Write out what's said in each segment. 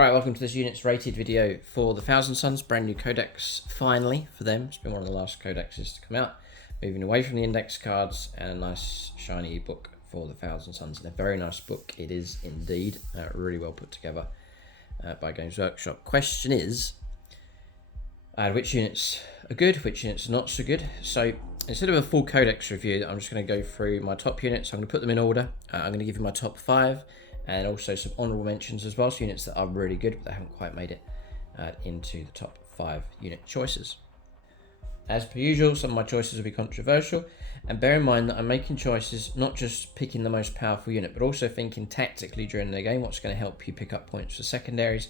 Right, welcome to this units rated video for the Thousand Suns, brand new codex, finally, for them. It's been one of the last codexes to come out. Moving away from the index cards and a nice shiny book for the Thousand Suns. And a very nice book it is indeed, really well put together by Games Workshop. Question is, which units are good, which units are not so good. So instead of a full codex review, I'm just going to go through my top units. I'm going to put them in order. I'm going to give you my top 5. And also some honourable mentions as well, so units that are really good but they haven't quite made it into the top 5 unit choices. As per usual, some of my choices will be controversial, and bear in mind that I'm making choices not just picking the most powerful unit, but also thinking tactically during the game what's going to help you pick up points for secondaries,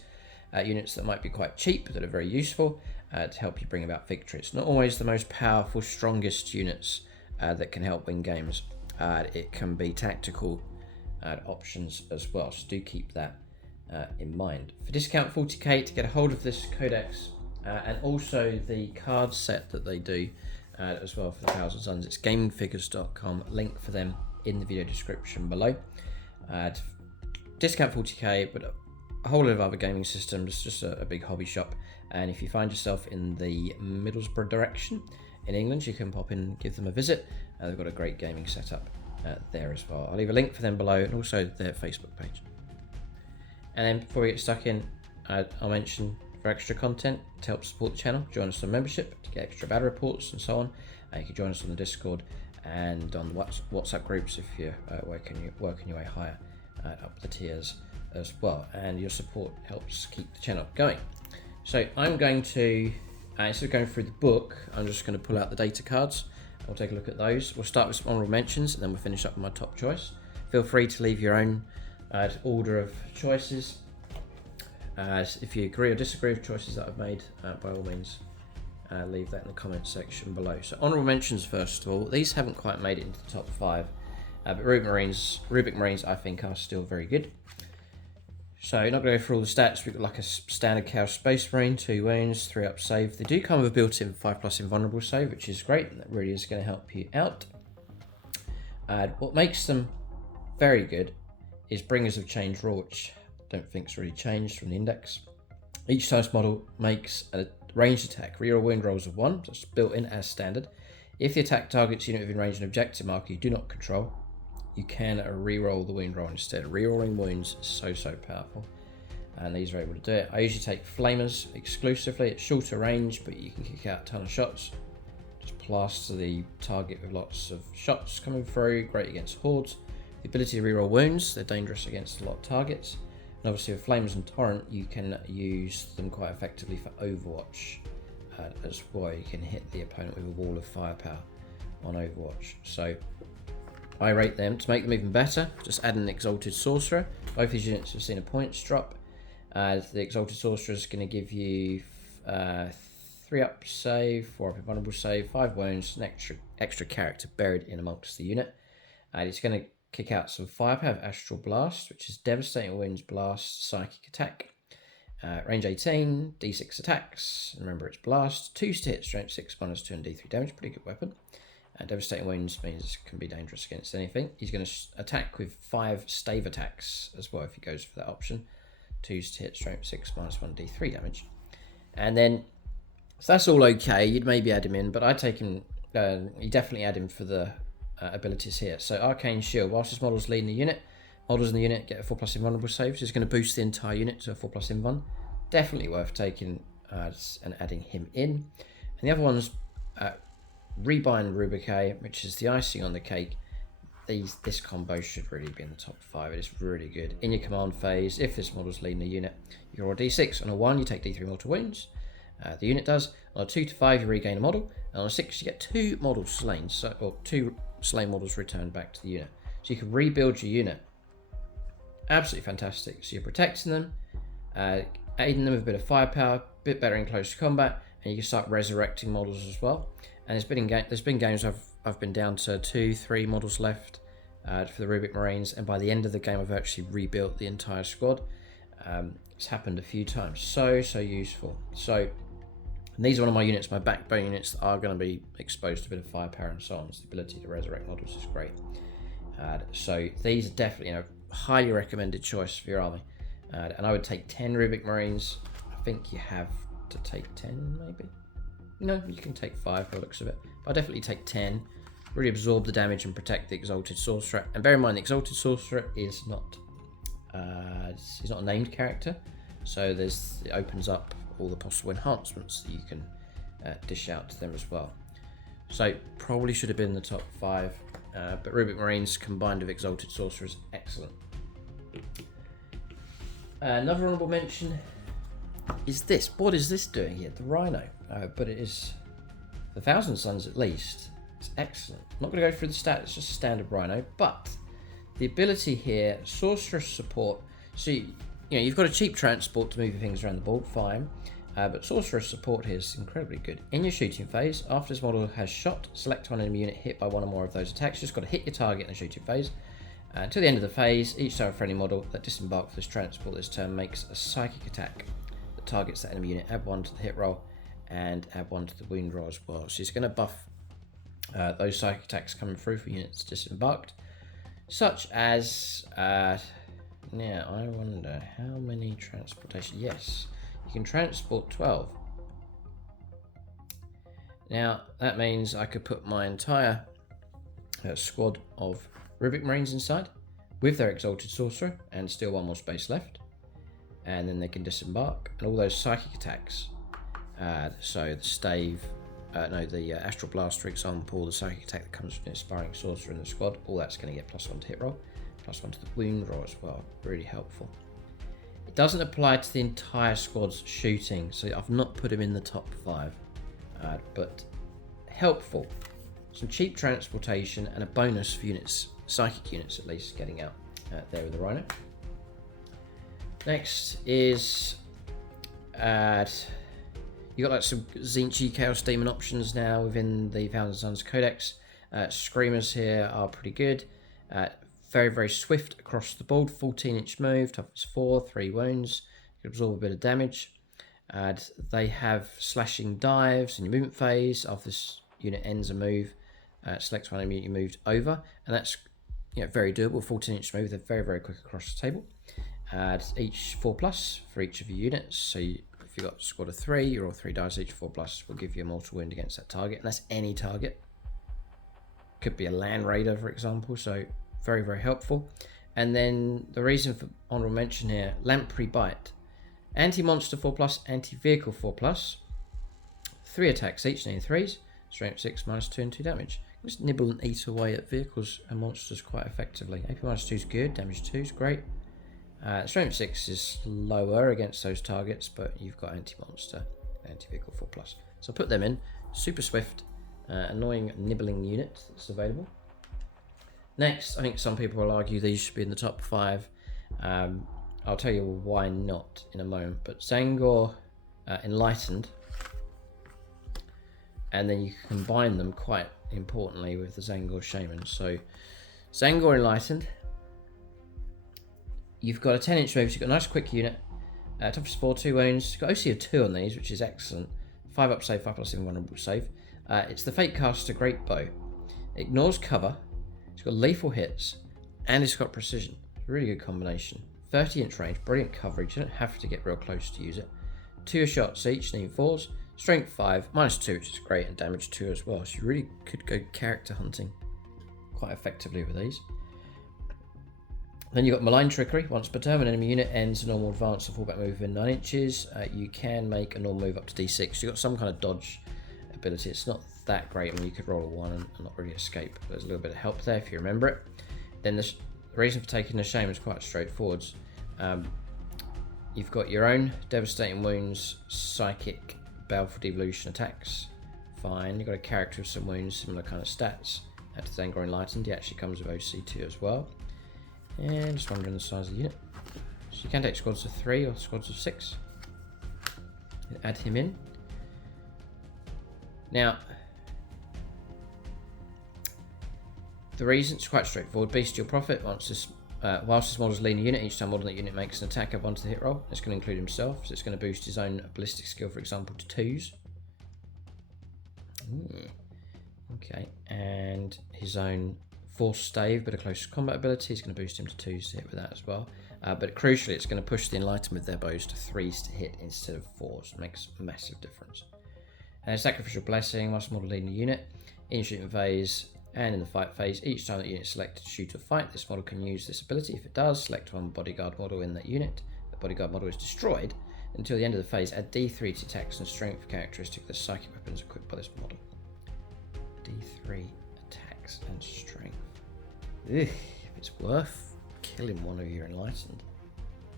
units that might be quite cheap that are very useful to help you bring about victory. It's not always the most powerful, strongest units that can help win games. It can be tactical options as well, so do keep that in mind. For discount 40k to get a hold of this codex and also the card set that they do as well for the Thousand Suns, it's gamingfigures.com, link for them in the video description below. Discount 40k, but a whole lot of other gaming systems, just a big hobby shop. And if you find yourself in the Middlesbrough direction in England, you can pop in and give them a visit. They've got a great gaming setup there as well. I'll leave a link for them below and also their Facebook page. And then before we get stuck in, I'll mention for extra content to help support the channel, join us on membership to get extra battle reports and so on. You can join us on the Discord and on the WhatsApp groups if you're working your way higher up the tiers as well. And your support helps keep the channel going. So I'm going to, instead of going through the book, I'm just going to pull out the data cards. We'll take a look at those. We'll start with some honourable mentions and then we'll finish up with my top choice. Feel free to leave your own order of choices. If you agree or disagree with choices that I've made, by all means, leave that in the comments section below. So honourable mentions first of all. These haven't quite made it into the top 5, but Rubric Marines I think are still very good. So not going to go through all the stats. We've got like a standard Chaos Space Marine, 2 wounds, 3 up save. They do come with a built-in 5+ invulnerable save, which is great. That really is going to help you out. What makes them very good is Bringers of Change Raw, which I don't think is really changed from the index. Each Toast model makes a ranged attack. Reroll wound rolls of 1, so it's built in as standard. If the attack targets unit within range of an objective marker you do not control, you can reroll the wound roll instead. Rerolling wounds is so powerful, and these are able to do it. I usually take Flamers exclusively. It's shorter range, but you can kick out a ton of shots. Just plaster the target with lots of shots coming through. Great against hordes. The ability to reroll wounds, they're dangerous against a lot of targets. And obviously with Flamers and Torrent, you can use them quite effectively for Overwatch as well. You can hit the opponent with a wall of firepower on Overwatch. So I rate them. To make them even better, just add an Exalted Sorcerer. Both these units have seen a points drop. The Exalted Sorcerer is going to give you 3 up save, 4 up invulnerable save, 5 wounds, an extra character buried in amongst the unit. It's going to kick out some firepower of Astral Blast, which is devastating wounds, blast, psychic attack. Range 18, d6 attacks. Remember it's blast, 2 to hit, strength 6, -2 and d3 damage. Pretty good weapon. Devastating wounds means it can be dangerous against anything. He's going to attack with 5 stave attacks as well if he goes for that option. 2s to hit, strength 6, -1 d3 damage. And then, so that's all okay. You'd maybe add him in, but I'd take him, you definitely add him for the abilities here. So Arcane Shield, whilst this model's leading the unit, models in the unit get a 4+ invulnerable save, so it's going to boost the entire unit to a 4+ invuln. Definitely worth taking and adding him in. And the other one's Rebind Rubric, which is the icing on the cake. This combo should really be in the top 5. It is really good. In your command phase, if this model's leading a unit, you roll a d6. On a 1, you take d3 mortal wounds. The unit does. On a 2 to 5, you regain a model. And on a 6, you get 2 models slain, or 2 slain models returned back to the unit. So you can rebuild your unit. Absolutely fantastic. So you're protecting them, aiding them with a bit of firepower, a bit better in close combat, and you can start resurrecting models as well. And there's been games I've been down to 2-3 models left for the Rubric Marines, and by the end of the game I've actually rebuilt the entire squad. It's happened a few times. So useful. So these are one of my units, my backbone units that are going to be exposed to a bit of firepower and so on. So the ability to resurrect models is great. So these are definitely a highly recommended choice for your army. And I would take 10 Rubik Marines. I think you have to take 10, maybe. No, you can take 5 by the looks of it. But I'll definitely take 10. Really absorb the damage and protect the Exalted Sorcerer. And bear in mind, the Exalted Sorcerer is not he's not a named character. So it opens up all the possible enhancements that you can dish out to them as well. So probably should have been in the top 5. But Rubik Marines combined with Exalted Sorcerer is excellent. Another honourable mention is this. What is this doing here? The Rhino. But it is the Thousand Suns at least. It's excellent. I'm not going to go through the stats, it's just a standard Rhino. But the ability here, Sorceress Support. So you've got a cheap transport to move your things around the board, fine. But Sorceress Support here is incredibly good. In your shooting phase, after this model has shot, select one enemy unit hit by one or more of those attacks. You've just got to hit your target in the shooting phase. Until the end of the phase, each time a friendly model that disembarks this transport this turn makes a psychic attack that targets that enemy unit. Add 1 to the hit roll and add 1 to the wound roll as well. So it's going to buff those psychic attacks coming through for units disembarked. Such as, now I wonder how many transportation. Yes, you can transport 12. Now that means I could put my entire squad of Rubik Marines inside with their Exalted Sorcerer and still 1 more space left, and then they can disembark, and all those psychic attacks, so the stave, the Astral Blast for example, the psychic attack that comes from the Inspiring Sorcerer in the squad, all that's going to get +1 to hit roll, +1 to the wound roll as well. Really helpful. It doesn't apply to the entire squad's shooting, so I've not put him in the top 5, but helpful. Some cheap transportation and a bonus for units, psychic units at least, getting out there with the Rhino. Next is you got like some Zinchi Chaos Demon options now within the Thousand Suns Codex. Screamers here are pretty good. Very, very swift across the board. 14-inch move, toughness 4, 3 wounds. You can absorb a bit of damage. They have slashing dives in your movement phase. After this unit ends a move, select one enemy you moved over, and that's very doable. 14-inch move. They're very, very quick across the table. Each 4+ for each of your units. So if you've got a squad of 3, you roll 3 dice. Each 4+ will give you a mortal wound against that target, and that's any target. Could be a land raider, for example. So very, very helpful. And then the reason for honorable mention here: Lamprey Bite, anti-monster 4+, anti-vehicle 4+, 3 attacks each, named 3s, strength 6, -2 and 2 damage. Just nibble and eat away at vehicles and monsters quite effectively. AP -2 is good, damage 2 is great. Strength 6 is lower against those targets, but you've got anti-monster, anti-vehicle 4+. So put them in. Super swift, annoying nibbling unit that's available. Next, I think some people will argue these should be in the top 5. I'll tell you why not in a moment. But Zangor Enlightened, and then you can combine them quite importantly with the Zangor Shaman. So Zangor Enlightened, you've got a 10-inch move, so you've got a nice quick unit. Toughness 4, 2 wounds. You've got OC of 2 on these, which is excellent. 5 up save, 5+ invulnerable save. It's the Fate Caster Great Bow. It ignores cover. It's got lethal hits, and it's got precision. It's a really good combination. 30-inch range, brilliant coverage. You don't have to get real close to use it. 2 shots each, needing 4s. Strength 5, -2, which is great, and damage 2 as well. So you really could go character hunting quite effectively with these. Then you've got Malign Trickery. Once per turn, an enemy unit ends a normal advance or fallback move within 9 inches. You can make a normal move up to D6. You've got some kind of dodge ability. It's not that great. I mean, you could roll a 1 and not really escape. But there's a little bit of help there if you remember it. Then the reason for taking the Shame is quite straightforward. You've got your own Devastating Wounds, Psychic, Baleful Devolution attacks. Fine. You've got a character with some wounds, similar kind of stats. Add to Zangor Enlightened. He actually comes with OC2 as well. And just wondering the size of the unit. So you can take squads of 3 or squads of 6. Add him in. Now, the reason it's quite straightforward. Bestial Prophet. Whilst this model's leading a unit, each time model that unit makes an attack up onto the hit roll, it's going to include himself. So it's going to boost his own ballistic skill, for example, to 2s. Okay, and his own Force Stave, but a close combat ability is going to boost him to 2s to hit with that as well. But crucially, it's going to push the enlightened with their bows to 3s to hit instead of 4s. It makes a massive difference. And sacrificial blessing, whilst model leading the unit in shooting phase and in the fight phase, each time that unit is selected to shoot or fight, this model can use this ability. If it does, select one bodyguard model in that unit. The bodyguard model is destroyed. Until the end of the phase, add D3 to attacks and strength characteristic of the psychic weapons equipped by this model. D3 attacks and strength. Ugh, if it's worth killing one of your enlightened,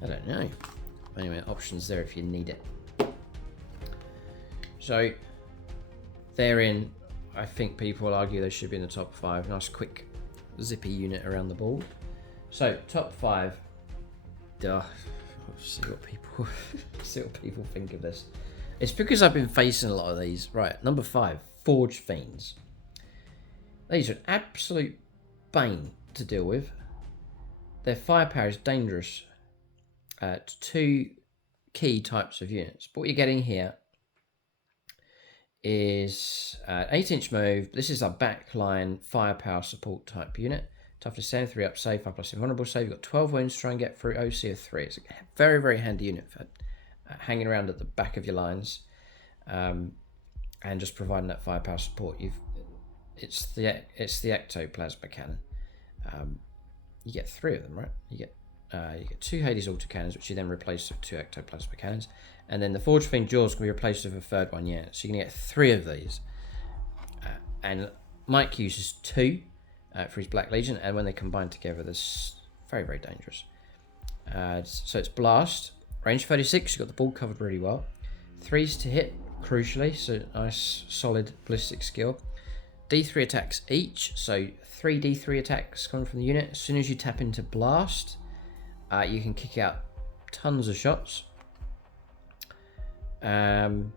I don't know. Anyway, options there if you need it. So, therein, I think people will argue they should be in the top 5. Nice, quick, zippy unit around the board. So, top 5. Duh. See what people think of this. It's because I've been facing a lot of these. Right, number 5, Forge Fiends. These are an absolute bane to deal with. Their firepower is dangerous to 2 key types of units. But what you're getting here is 8-inch move. This is a backline firepower support type unit. Toughness 7, 3 up, save, 5+ invulnerable save. You've got 12 wounds to try and get through, OC of 3. It's a very, very handy unit for hanging around at the back of your lines and just providing that firepower support. It's the ectoplasma cannon. You get 3 of them, right? You get 2 Hades autocannons, which you then replace with 2 ectoplasma cannons, and then the Forge Fiend jaws can be replaced with a 3rd one. Yeah, so you're gonna get 3 of these. And Mike uses 2. For his Black Legion, and when they combine together, this very, very dangerous. So it's Blast, range 36, you've got the ball covered really well. 3s to hit, crucially, so nice solid ballistic skill. D3 attacks each, so 3 D3 attacks coming from the unit. As soon as you tap into Blast, you can kick out tons of shots. Then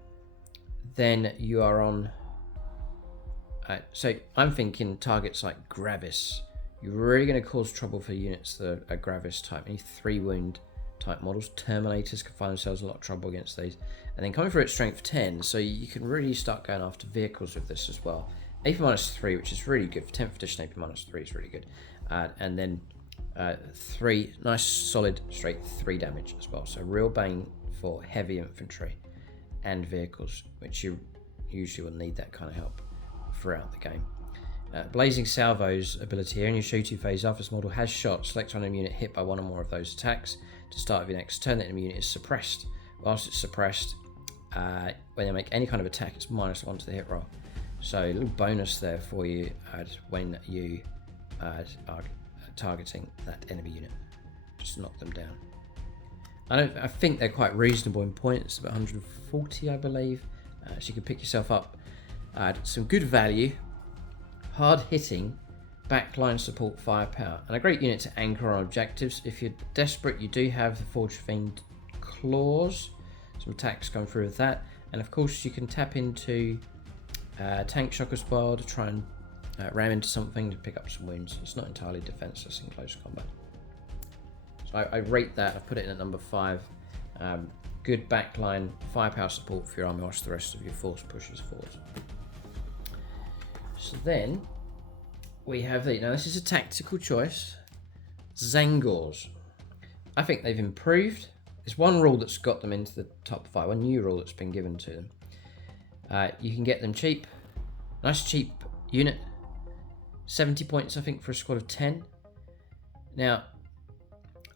you are on... so I'm thinking targets like Gravis. You're really going to cause trouble for units that are Gravis type. Any 3 wound type models. Terminators can find themselves in a lot of trouble against these. And then coming through at strength 10, so you can really start going after vehicles with this as well. AP -3, which is really good. For 10th edition, AP -3 is really good. And then 3, nice solid straight 3 damage as well. So real bane for heavy infantry and vehicles, which you usually will need that kind of help throughout the game. Blazing Salvo's ability here in your shooting phase. After this model has shot, select one enemy unit hit by 1 or more of those attacks. To start with your next turn, the enemy unit is suppressed. Whilst it's suppressed, when they make any kind of attack, it's -1 to the hit roll. So a little bonus there for you when you are targeting that enemy unit. Just knock them down. I think they're quite reasonable in points, about 140 I believe. So you can pick yourself up some good value, hard hitting, backline support firepower, and a great unit to anchor on objectives. If you're desperate, you do have the Forge Fiend claws, some attacks going through with that, and of course you can tap into tank shock as well to try and ram into something to pick up some wounds. It's not entirely defenseless in close combat. So I rate that. I've put it in at number 5. Good backline firepower support for your army whilst the rest of your force pushes forward. So then we have now this is a tactical choice, Zangors. I think they've improved. There's one rule that's got them into the top 5, one new rule that's been given to them. You can get them cheap, nice cheap unit, 70 points I think for a squad of 10. Now,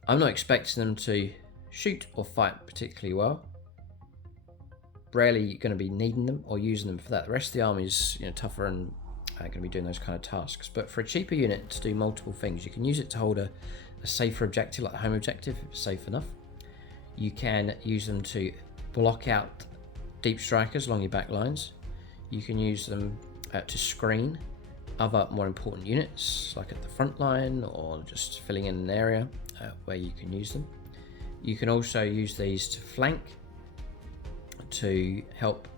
I'm not expecting them to shoot or fight particularly well. Rarely going to be needing them or using them for that. The rest of the army is tougher and going to be doing those kind of tasks. But for a cheaper unit to do multiple things, you can use it to hold a safer objective like the home objective if it's safe enough. You can use them to block out deep strikers along your back lines. You can use them to screen other more important units like at the front line or just filling in an area where you can use them. You can also use these to flank to help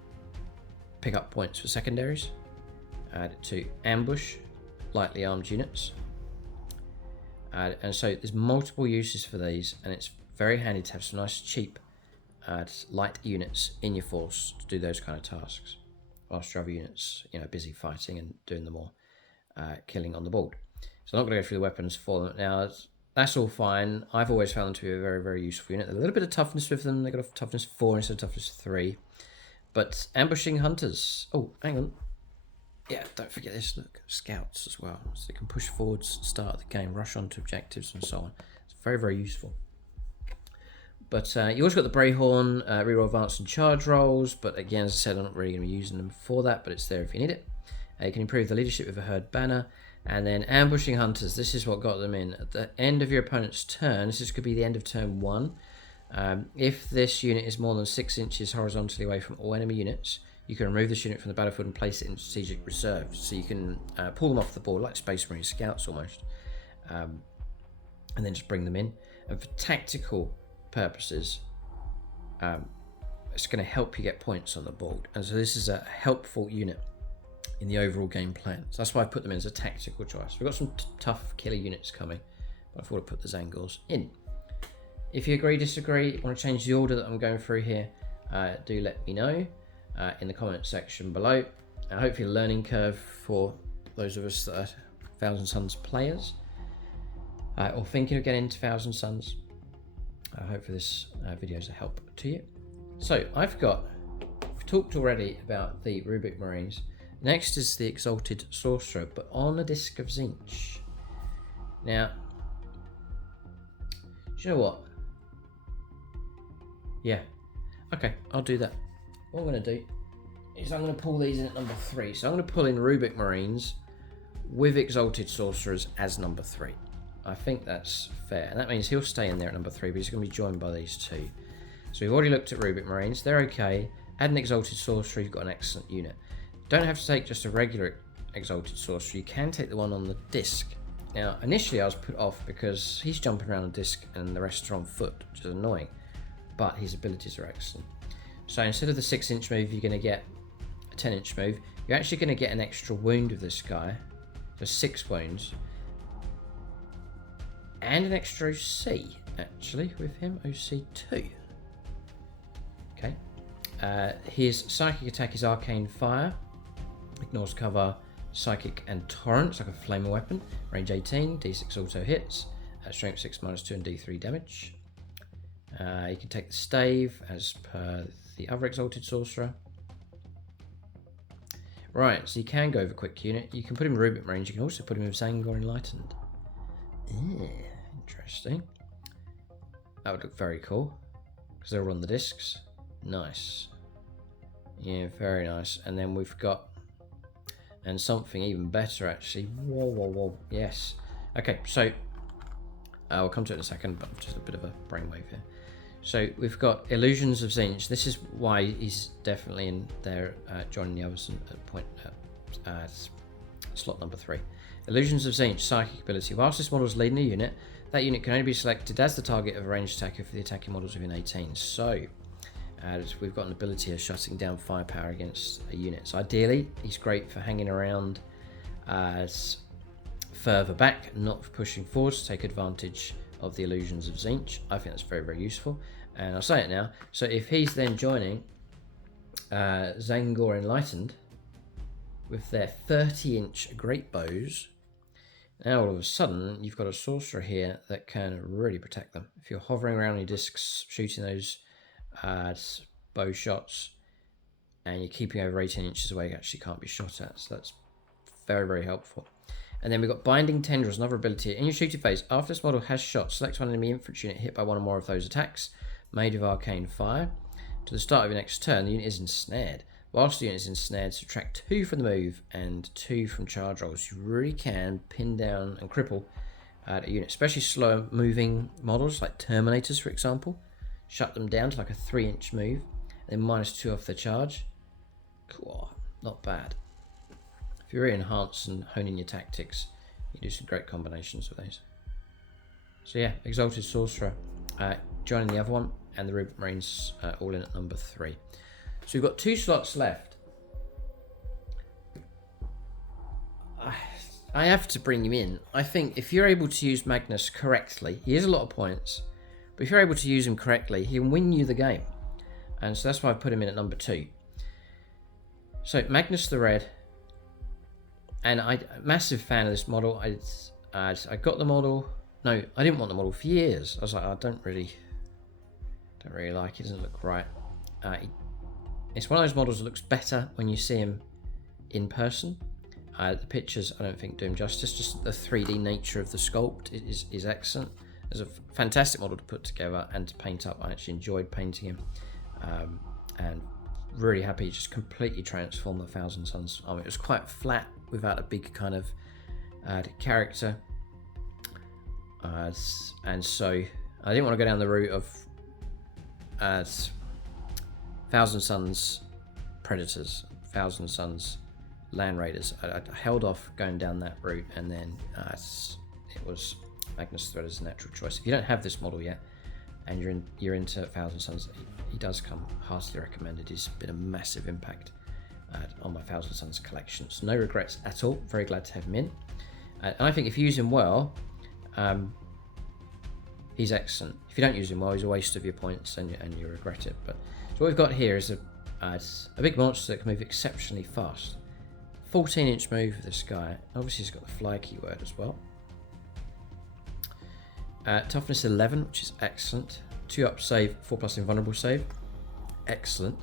pick up points for secondaries, to ambush lightly armed units, and so there's multiple uses for these, and it's very handy to have some nice cheap light units in your force to do those kind of tasks whilst your other units busy fighting and doing the more killing on the board. So I'm not going to go through the weapons for them now. that's all fine. I've always found them to be a very, very useful unit. A little bit of toughness with them. They've got a toughness 4 instead of toughness 3. But ambushing hunters. Oh, hang on. Yeah, don't forget this. Look, scouts as well. So they can push forwards, start the game, rush onto objectives and so on. It's very, very useful. But you also got the Brayhorn, reroll advance and charge rolls. But again, as I said, I'm not really going to be using them for that, but it's there if you need it. You can improve the leadership with a herd banner. And then ambushing hunters, this is what got them in. At the end of your opponent's turn, this could be the end of turn 1. If this unit is more than 6 inches horizontally away from all enemy units, you can remove this unit from the battlefield and place it in strategic reserve. So you can pull them off the board like Space Marine Scouts almost, and then just bring them in. And for tactical purposes, it's going to help you get points on the board. And so this is a helpful unit in the overall game plan. So that's why I put them in as a tactical choice. We've got some tough killer units coming, but I thought I'd put the Zangors in. If you agree, disagree, want to change the order that I'm going through here, do let me know in the comment section below. Hopefully a learning curve for those of us that are Thousand Sons players, or thinking of getting into Thousand Sons. Hopefully this video is a help to you. So we've talked already about the Rubik Marines. Next is the Exalted Sorcerer, but on a disc of Tzeentch. Now, do you know what? Yeah, okay, I'll do that. What I'm going to do is I'm going to pull these in at number 3. So I'm going to pull in Rubik Marines with Exalted Sorcerers as number 3. I think that's fair. And that means he'll stay in there at number 3, but he's going to be joined by these 2. So we've already looked at Rubik Marines. They're okay. Add an Exalted Sorcerer, you've got an excellent unit. Don't have to take just a regular Exalted Sorcerer. You can take the one on the disc. Now, initially I was put off because he's jumping around on disc and the rest are on foot, which is annoying. But his abilities are excellent. So instead of the 6-inch move, you're going to get a 10-inch move. You're actually going to get an extra wound with this guy. So 6 wounds. And an extra OC, actually, with him. OC 2. Okay. His psychic attack is Arcane Fire. Ignores cover, psychic and torrent. It's like a flamer weapon. Range 18, d6 auto hits. Strength 6 -2 and d3 damage. You can take the stave as per the other Exalted Sorcerer. Right, so you can go over quick unit. You can put him in Rubik Marines. You can also put him with Zangor Enlightened. Interesting. That would look very cool because they're all on the discs. Nice. Yeah, very nice. And then we've got, and something even better actually. Whoa. Yes. Okay, so I'll come to it in a second, but just a bit of a brainwave here. So we've got Illusions of Tzeentch. This is why he's definitely in there, joining the others at slot number 3. Illusions of Tzeentch, psychic ability. Whilst this model is leading a unit, that unit can only be selected as the target of a ranged attacker for the attacking models within 18. So we've got an ability of shutting down firepower against a unit. So ideally, he's great for hanging around as further back, not for pushing forward to take advantage of the Illusions of Tzeentch. I think that's very, very useful. And I'll say it now. So if he's then joining Zangor Enlightened with their 30-inch great bows, now all of a sudden you've got a sorcerer here that can really protect them. If you're hovering around your discs, shooting those bow shots, and you're keeping over 18 inches away, you actually can't be shot at. So that's very, very helpful. And then we've got Binding Tendrils, another ability. In your shooting phase, after this model has shot, select one enemy infantry unit hit by one or more of those attacks, made with Arcane Fire. To the start of your next turn, the unit is ensnared. Whilst the unit is ensnared, subtract 2 from the move and 2 from charge rolls. You really can pin down and cripple a unit, especially slow moving models like Terminators, for example. Shut them down to like a 3-inch move, and then -2 off their charge. Cool, not bad. If you really enhance and hone in your tactics, you do some great combinations with these. So yeah, Exalted Sorcerer joining the other one, and the Rubik Marines all in at number 3. So we've got 2 slots left. I have to bring him in. I think if you're able to use Magnus correctly, he has a lot of points, but if you're able to use him correctly, he'll win you the game. And so that's why I put him in at number 2. So Magnus the Red, and I'm a massive fan of this model. I got the model No, I didn't want the model for years. I was like, I don't really like it. Doesn't look right. It's one of those models that looks better when you see him in person. The pictures I don't think do him justice. Just the 3D nature of the sculpt is excellent. It's a fantastic model to put together and to paint up. I actually enjoyed painting him, and really happy he just completely transformed the Thousand Suns army. It was quite flat without a big kind of character, and so I didn't want to go down the route of Thousand Suns Predators, Thousand Suns Land Raiders. I held off going down that route, and then it was Magnus Thread as a natural choice. If you don't have this model yet and you're into Thousand Suns, he does come heartily recommended. He's been a massive impact on my Thousand Suns collections. No regrets at all. Very glad to have him in. And I think if you use him well, he's excellent. If you don't use him well, he's a waste of your points and you regret it. But so what we've got here is a big monster that can move exceptionally fast. 14-inch move for this guy. Obviously, he's got the fly keyword as well. Toughness 11, which is excellent. 2-up save, 4+ invulnerable save. Excellent.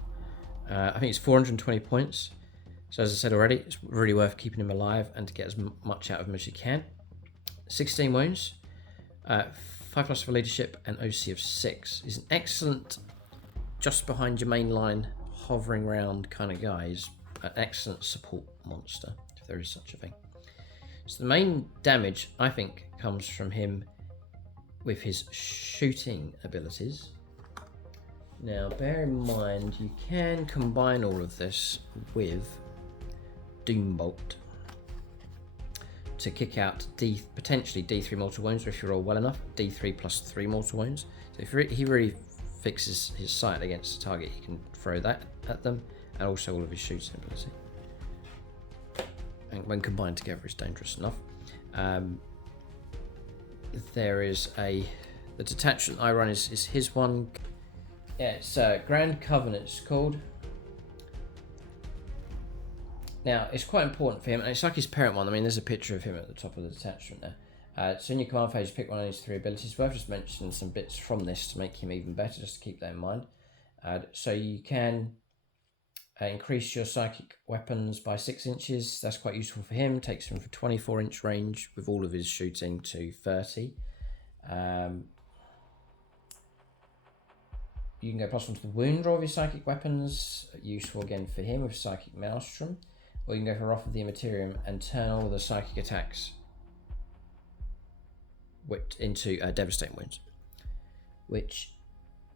I think it's 420 points. So as I said already, it's really worth keeping him alive and to get as much out of him as you can. 16 wounds. 5+ for leadership and OC of 6. He's an excellent, just behind your main line, hovering around kind of guy. He's an excellent support monster, if there is such a thing. So the main damage, I think, comes from him with his shooting abilities. Now, bear in mind, you can combine all of this with Doombolt to kick out potentially D3 mortal wounds, or if you roll well enough, D3 plus 3 mortal wounds. So if he really fixes his sight against the target, he can throw that at them, and also all of his shooting ability. And when combined together, it's dangerous enough. There is the detachment I run is his one. Yeah, it's Grand Covenant, it's called. Now, it's quite important for him, and it's like his parent one. I mean, there's a picture of him at the top of the detachment there. So in your command phase, pick one of his 3 abilities. Worth just mentioning some bits from this to make him even better, just to keep that in mind. So you can increase your psychic weapons by 6 inches. That's quite useful for him. Takes him from 24-inch range with all of his shooting to 30. You can go +1 to the wound roll of your psychic weapons. Useful again for him with Psychic Maelstrom. Or you can go for Wrath of the Immaterium and turn all the psychic attacks into devastating wounds, which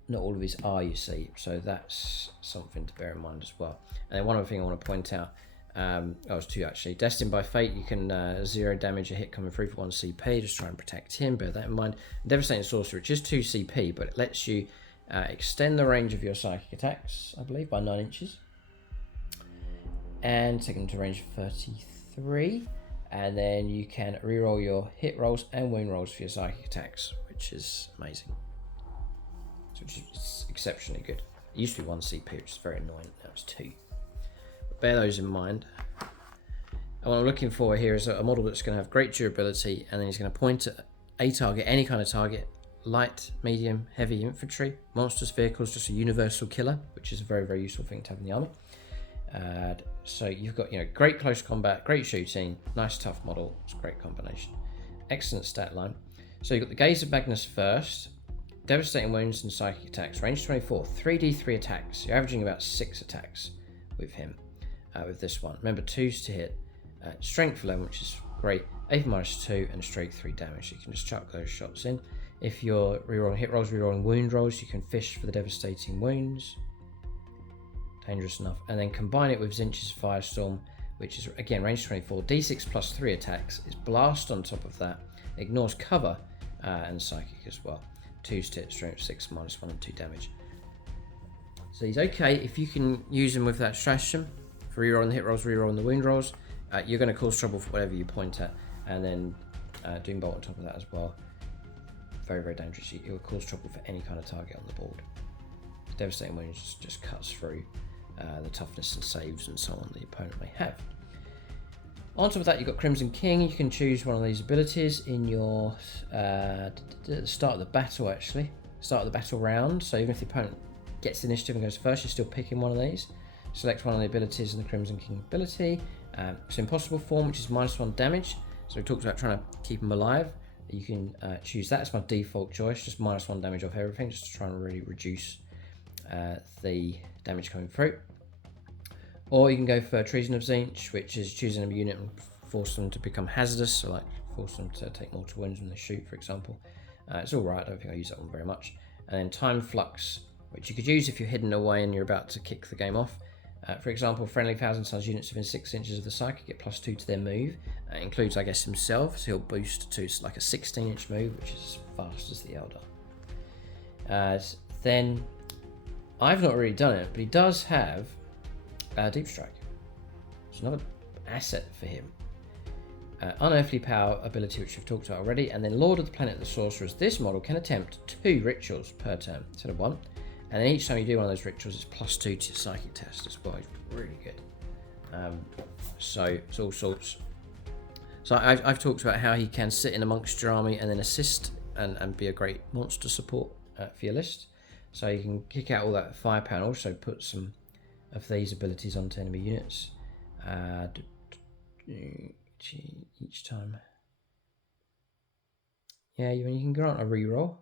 not all of these are, you see. So that's something to bear in mind as well. And then one other thing I want to point out, there's 2 actually. Destined by Fate, you can 0 damage a hit coming through for 1 CP. Just try and protect him. Bear that in mind. Devastating Sorcery, which is 2 CP, but it lets you extend the range of your psychic attacks, I believe, by 9 inches. And take them to range 33. And then you can reroll your hit rolls and wound rolls for your psychic attacks, which is amazing. Which is exceptionally good. It used to be 1 CP, which is very annoying. Now it's 2. But bear those in mind. And what I'm looking for here is a model that's going to have great durability, and then he's going to point at a target, any kind of target, light, medium, heavy infantry, monsters, vehicles, just a universal killer, which is a very, very useful thing to have in the army. So you've got, great close combat, great shooting, nice tough model. It's a great combination. Excellent stat line. So you've got the Gaze of Magnus first, devastating wounds and psychic attacks, range 24, 3d3 attacks. You're averaging about 6 attacks with him, with this one. Remember, 2s to hit, strength 11, which is great, AP -2, and straight 3 damage. You can just chuck those shots in. If you're rerolling hit rolls, rerolling wound rolls, you can fish for the devastating wounds. Dangerous enough. And then combine it with Zinch's Firestorm, which is, again, range 24, d6 plus 3 attacks. It's blast on top of that. Ignores cover and psychic as well. 2 to hit, strength 6, -1 and 2 damage. So he's okay if you can use him with that stratagem for rerolling the hit rolls, rerolling the wound rolls. You're going to cause trouble for whatever you point at, and then Doombolt on top of that as well. Very, very dangerous. It will cause trouble for any kind of target on the board. Devastating wounds just cuts through the toughness and saves and so on the opponent may have. On top of that, you've got Crimson King. You can choose one of these abilities in your start of the battle, actually. Start of the battle round. So even if the opponent gets the initiative and goes first, you're still picking one of these. Select one of the abilities in the Crimson King ability. It's Impossible Form, which is -1 damage. So we talked about trying to keep them alive. You can choose that. It's my default choice, just -1 damage off everything, just to try and really reduce the damage coming through. Or you can go for Treason of Zinch, which is choosing a unit and force them to become hazardous, so like force them to take mortal wounds when they shoot, for example. It's alright, I don't think I use that one very much. And then Time Flux, which you could use if you're hidden away and you're about to kick the game off. For example, friendly 1,000 size units within 6 inches of the psychic get +2 to their move. It includes, I guess, himself, so he'll boost to like a 16-inch move, which is as fast as the Eldar. Then, I've not really done it, but he does have Deep Strike. It's another asset for him. Unearthly Power ability, which we've talked about already, and then Lord of the Planet of the Sorcerers. This model can attempt 2 rituals per turn instead of 1, and then each time you do one of those rituals, it's +2 to your psychic test as well. It's really good. So it's all sorts. So I've talked about how he can sit in amongst your army and then assist and be a great monster support for your list. So you can kick out all that firepower and also put some of these abilities onto enemy units each time. Yeah, you can grant a reroll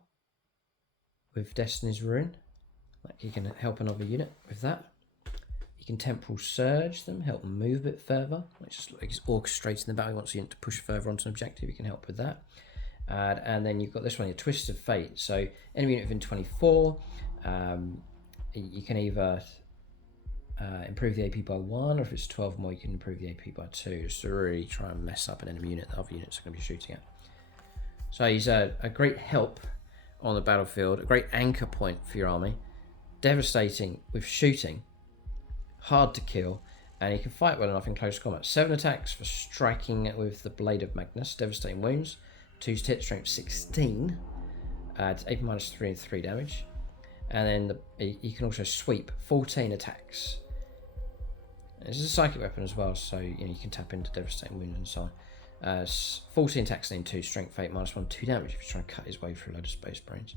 with Destiny's Rune. Like you can help another unit with that. You can Temporal Surge them, help them move a bit further. It's just like it's orchestrating the battle. He wants a unit to push further onto an objective. You can help with that. And then you've got this one, your Twist of Fate. So enemy unit within 24. You can either improve the AP by 1, or if it's 12 more, you can improve the AP by 2, just to really try and mess up an enemy unit that other units are going to be shooting at. So he's a great help on the battlefield, a great anchor point for your army, devastating with shooting, hard to kill, and he can fight well enough in close combat. 7 attacks for striking with the Blade of Magnus, devastating wounds, 2 hit strength 16, it's AP -3 and 3 damage, and then you can also sweep 14 attacks. This is a psychic weapon as well, so you can tap into devastating wounds and so on. 14 attacks and then 2 strength, fate -1, 2 damage if you're trying to cut his way through a load of space brains.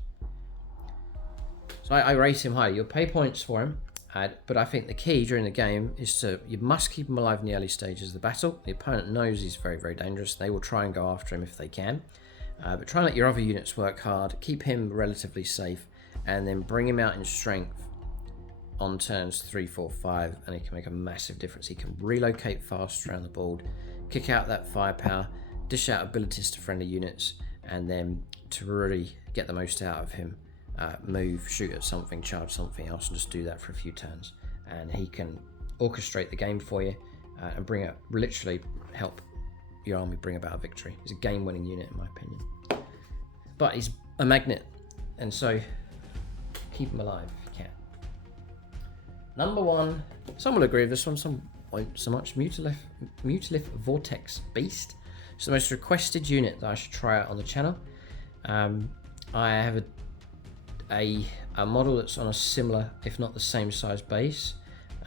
So I rate him high. You'll pay points for him, but I think the key during the game is you must keep him alive in the early stages of the battle. The opponent knows he's very, very dangerous. They will try and go after him if they can. But try and let your other units work hard. Keep him relatively safe, and then bring him out in strength on turns 3, 4, 5, and he can make a massive difference. He can relocate fast around the board, kick out that firepower, dish out abilities to friendly units, and then to really get the most out of him, move, shoot at something, charge something else, and just do that for a few turns. And he can orchestrate the game for you and literally help your army bring about a victory. He's a game-winning unit in my opinion. But he's a magnet, and so keep him alive if you can. Number 1, some will agree with this one, some won't so much. Mutilith Vortex Beast. It's the most requested unit that I should try out on the channel. I have a model that's on a similar, if not the same size base.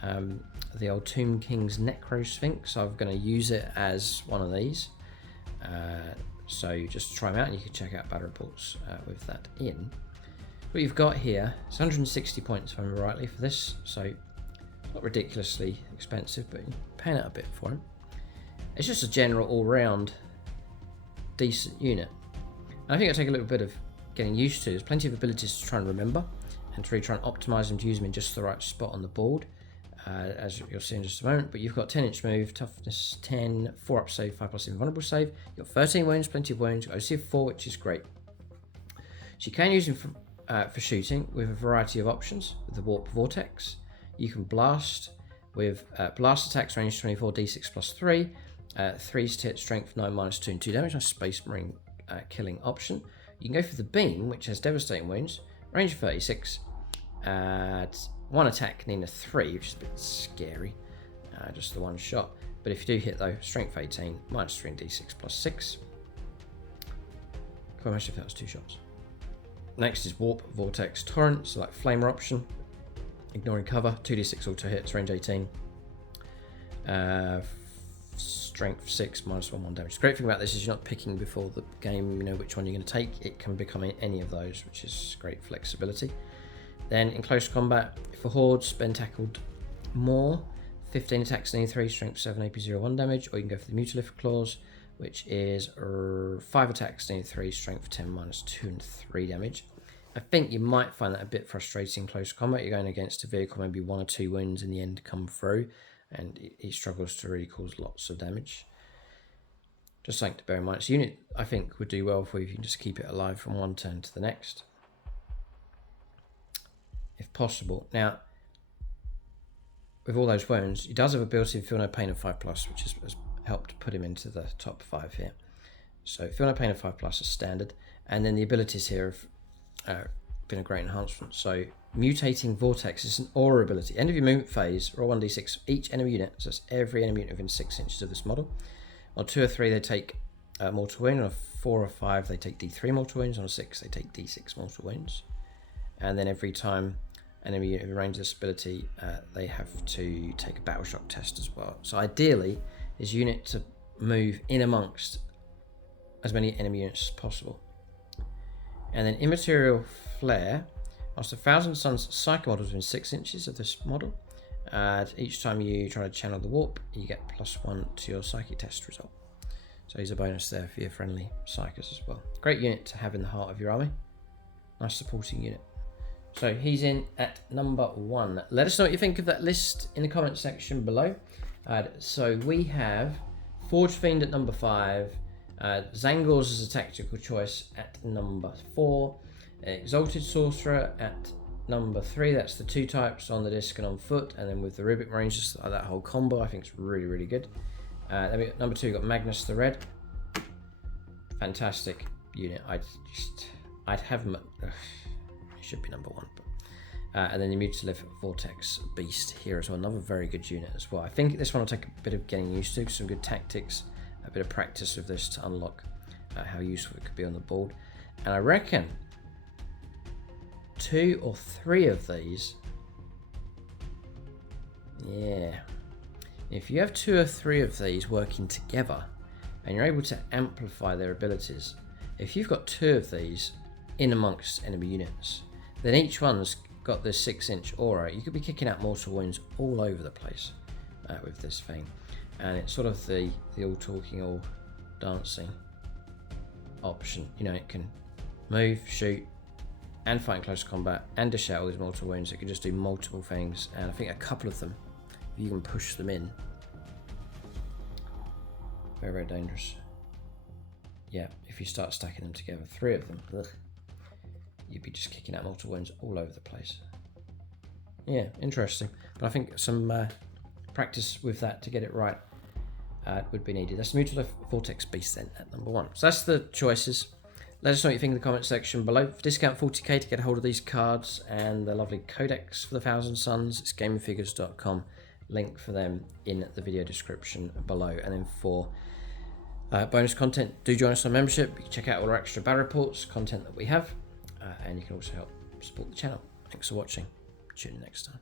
The old Tomb King's Necro Sphinx. So I'm going to use it as one of these. So just try them out, and you can check out battle reports with that in. What you've got here is 160 points, if I remember rightly, for this, so not ridiculously expensive, but you're paying out a bit for him. It's just a general all-round decent unit. And I think it'll take a little bit of getting used to. There's plenty of abilities to try and remember, and to really try and optimise them to use them in just the right spot on the board, as you'll see in just a moment. But you've got 10-inch move, toughness 10, 4 up save, 5+ invulnerable save. You've got 13 wounds, plenty of wounds. You've got OC of 4, which is great. So you can use him for shooting with a variety of options. With the Warp Vortex, you can blast with blast attacks range 24, d6 +3, 3's to hit strength 9 -2 and 2 damage. Nice Space Marine killing option. You can go for the Beam, which has devastating wounds, range 36, 1 attack needing a 3, which is a bit scary, just the 1 shot. But if you do hit though, strength 18, -3 and d6 +6. Quite much if that was 2 shots. Next is Warp Vortex Torrent, so like Flamer option. Ignoring cover, 2d6 auto hits, range 18. strength 6, -1/1 damage. The great thing about this is you're not picking before the game, which one you're going to take. It can become any of those, which is great flexibility. Then in close combat, for hordes, Ben tackled more, 15 attacks, 3, strength 7, AP 1 damage, or you can go for the Mutalift clause, which is 5 attacks, 3, strength 10, -2 and 3 damage. I think you might find that a bit frustrating in close combat. You're going against a vehicle, maybe 1 or 2 wounds in the end come through, and he struggles to really cause lots of damage. Just something to bear in mind. This unit, I think, would do well for you if you can just keep it alive from one turn to the next, if possible. Now, with all those wounds, he does have ability of Feel No Pain of 5+, which has helped put him into the top 5 here. So Feel No Pain of 5+ is standard, and then the abilities here have been a great enhancement. So Mutating Vortex is an aura ability. End of your movement phase, roll 1d6 each enemy unit, so that's every enemy unit within 6 inches of this model. On 2 or 3 they take mortal wound, on a 4 or 5 they take d3 mortal wounds, on a 6 they take d6 mortal wounds. And then every time enemy unit in range of this ability, they have to take a battle shock test as well. So ideally, is unit to move in amongst as many enemy units as possible. And then Immaterial Flare, whilst 1,000 Suns Psycho models within 6 inches of this model, each time you try to channel the warp, you get +1 to your psychic test result. So he's a bonus there for your friendly psychers as well. Great unit to have in the heart of your army. Nice supporting unit. So he's in at number 1. Let us know what you think of that list in the comment section below. So we have Forge Fiend at number 5, Zangors as a tactical choice at number 4, Exalted Sorcerer at number 3. That's the 2 types on the disc and on foot, and then with the Rubic Marines, just that whole combo I think is really, really good. Then we got number 2, we've got Magnus the Red. Fantastic unit. I'd have him. It should be number 1, but and then the Mutalift Vortex Beast here as well. Another very good unit as well. I think this one will take a bit of getting used to. Some good tactics, a bit of practice with this to unlock how useful it could be on the board. And I reckon 2 or 3 of these, yeah, if you have 2 or 3 of these working together and you're able to amplify their abilities, if you've got 2 of these in amongst enemy units, then each one's got this 6-inch aura. You could be kicking out mortal wounds all over the place with this thing, and it's sort of the all talking, all dancing option. It can move, shoot, and fight in close combat, and dish out all these mortal wounds. It can just do multiple things, and I think a couple of them, if you can push them in, very, very dangerous. Yeah, if you start stacking them together, 3 of them, ugh, you'd be just kicking out multiple wounds all over the place. Yeah, interesting. But I think some practice with that to get it right would be needed. That's the Mutalift Vortex Beast then at number 1. So that's the choices. Let us know what you think in the comment section below. For discount 40k to get a hold of these cards and the lovely Codex for the 1,000 Suns, it's gamingfigures.com. Link for them in the video description below. And then for bonus content, do join us on membership. You can check out all our extra battle reports, content that we have. And you can also help support the channel. Thanks for watching. Tune in next time.